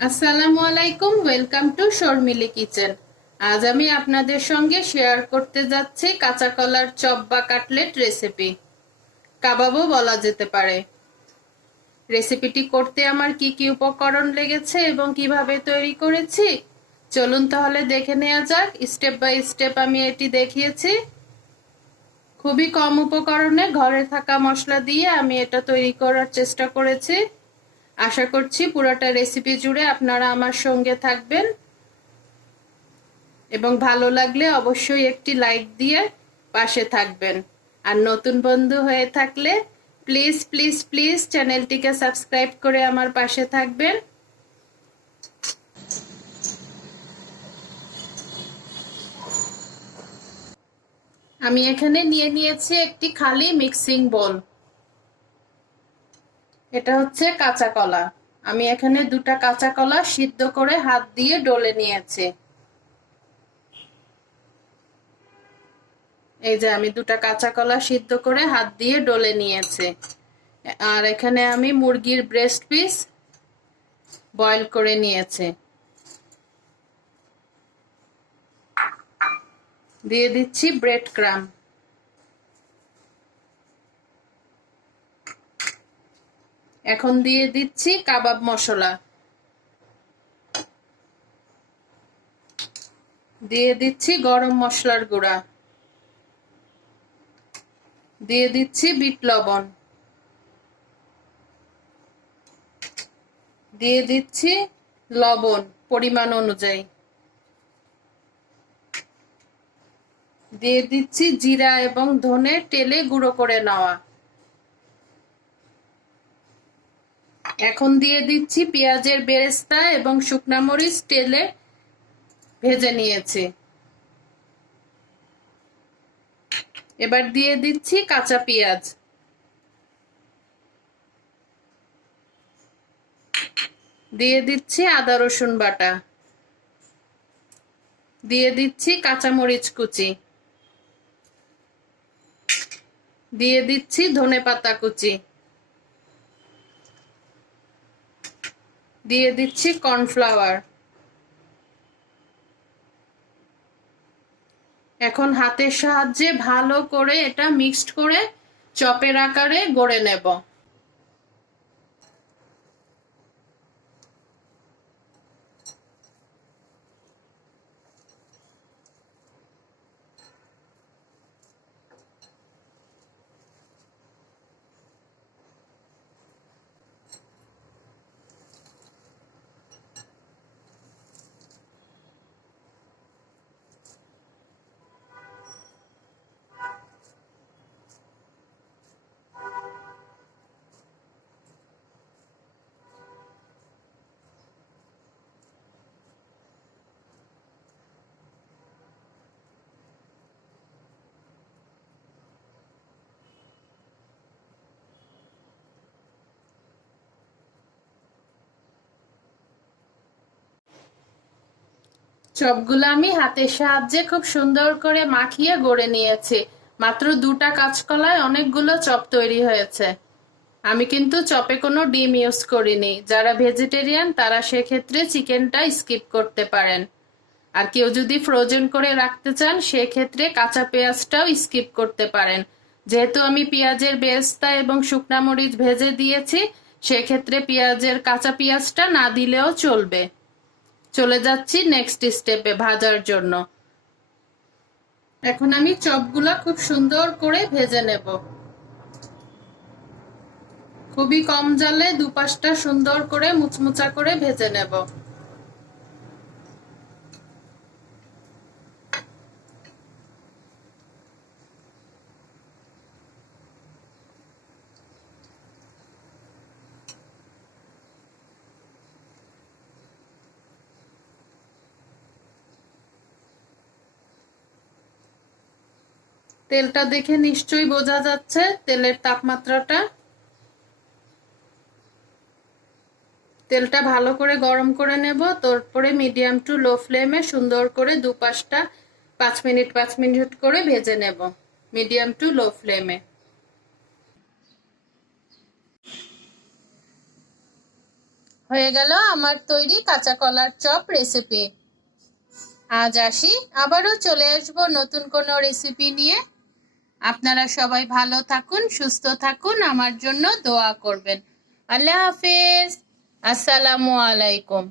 আসসালামু আলাইকুম, welcome to Sharmili kitchen. আজ আমি আপনাদের সঙ্গে শেয়ার করতে যাচ্ছি কাঁচা কলার চপ বা কাটলেট রেসিপি, কাবাবও বলা যেতে পারে। রেসিপিটি করতে আমার কি কি উপকরণ লেগেছে এবং কিভাবে তৈরি করেছি চলুন তাহলে দেখে নেওয়া যাক। স্টেপ বাই স্টেপ আমি এটি দেখিয়েছি। খুবই কম উপকরণে ঘরে থাকা মশলা দিয়ে আমি এটা তৈরি করার চেষ্টা করেছি। আশা করছি পুরোটা রেসিপি জুড়ে আপনারা আমার সঙ্গে থাকবেন এবং ভালো লাগলে অবশ্যই একটি লাইক দিয়ে পাশে থাকবেন। আর নতুন বন্ধু হয়ে থাকলে প্লিজ প্লিজ প্লিজ চ্যানেলটিকে সাবস্ক্রাইব করে আমার পাশে থাকবেন। আমি এখানে নিয়ে নিয়েছি একটি খালি মিক্সিং বোল। এটা হচ্ছে কাঁচা কলা। আমি এখানে দুটা কাঁচা কলা সিদ্ধ করে হাত দিয়ে ডলে নিয়েছি। এই যে আমি দুটা কাঁচা কলা সিদ্ধ করে হাত দিয়ে ডলে নিয়েছি। আর এখানে আমি মুরগির ব্রেস্ট পিস বয়েল করে নিয়েছি। দিয়ে দিচ্ছি ব্রেড ক্রাম্ব। এখন দিয়ে দিচ্ছি কাবাব মশলা। দিয়ে দিচ্ছি গরম মশলার গুঁড়া। দিয়ে দিচ্ছি বিট লবণ। দিয়ে দিচ্ছি লবণ পরিমাণ অনুযায়ী। দিয়ে দিচ্ছি জিরা এবং ধনে টেলে গুঁড়ো করে নেওয়া। এখন দিয়ে দিচ্ছি পেঁয়াজের বেরেস্তা এবং শুকনা মরিচ টেলে ভেজে নিয়েছি। এবার দিয়ে দিচ্ছি কাঁচা পেঁয়াজ। দিয়ে দিচ্ছি আদা রসুন বাটা। দিয়ে দিচ্ছি কাঁচা মরিচ কুচি। দিয়ে দিচ্ছি ধনেপাতা কুচি। দিয়ে দিচ্ছি কর্নফ্লাওয়ার। এখন হাতের সাহায্যে ভালো করে এটা মিক্সড করে চপের আকারে গড়ে নেব। চপগুলো আমি হাতের সাহায্যে খুব সুন্দর করে মাখিয়ে গড়ে নিয়েছি। মাত্র দুটা কাঁচকলায় অনেকগুলো চপ তৈরি হয়েছে। আমি কিন্তু চপে কোনো ডিম ইউজ করিনি। যারা ভেজিটেরিয়ান তারা সেক্ষেত্রে চিকেনটা স্কিপ করতে পারেন। আর কেউ যদি ফ্রোজেন করে রাখতে চান সেক্ষেত্রে কাঁচা পেঁয়াজটাও স্কিপ করতে পারেন। যেহেতু আমি পেঁয়াজের বেরেস্তা এবং শুকনা মরিচ ভেজে দিয়েছি সেক্ষেত্রে কাঁচা পেঁয়াজটা না দিলেও চলবে। চলে যাচ্ছি নেক্সট স্টেপে ভাজার জন্য। এখন আমি চপগুলা খুব সুন্দর করে ভেজে নেব। খুবই কম জালে দুপাশটা সুন্দর করে মুচমুচা করে ভেজে নেব। তেলটা দেখে নিশ্চয়ই বোঝা যাচ্ছে তেলের তাপমাত্রাটা। তেলটা ভালো করে গরম করে নেব। তারপরে মিডিয়াম টু লো ফ্লেমে সুন্দর করে দুপাশটা 5 মিনিট করে ভেজে নেব মিডিয়াম টু লো ফ্লেমে। হয়ে গেল আমার তৈরি কাঁচা কলার চপ রেসিপি। আজ আসি, আবারও চলে আসবো নতুন কোনো রেসিপি নিয়ে। আপনারা সবাই ভালো থাকুন, সুস্থ থাকুন, আমার জন্য দোয়া করবেন। আল্লাহ হাফেজ, আসসালামু আলাইকুম।